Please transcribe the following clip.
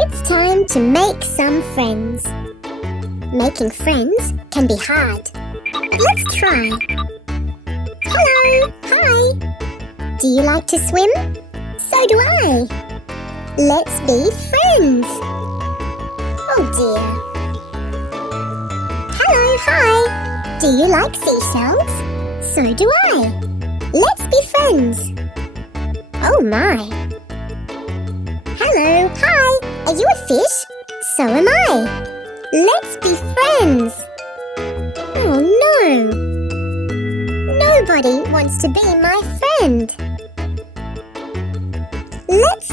It's time to make some friends. Making friends can be hard. Let's try. Hello, hi. Do you like to swim? So do I. Let's be friends. Oh dear. Hello, hi. Do you like seashells? So do I. Let's be friends. Oh my. Hello, hi. Are you a fish? So am I. Let's be friends. Oh no. Nobody wants to be my friend. Let's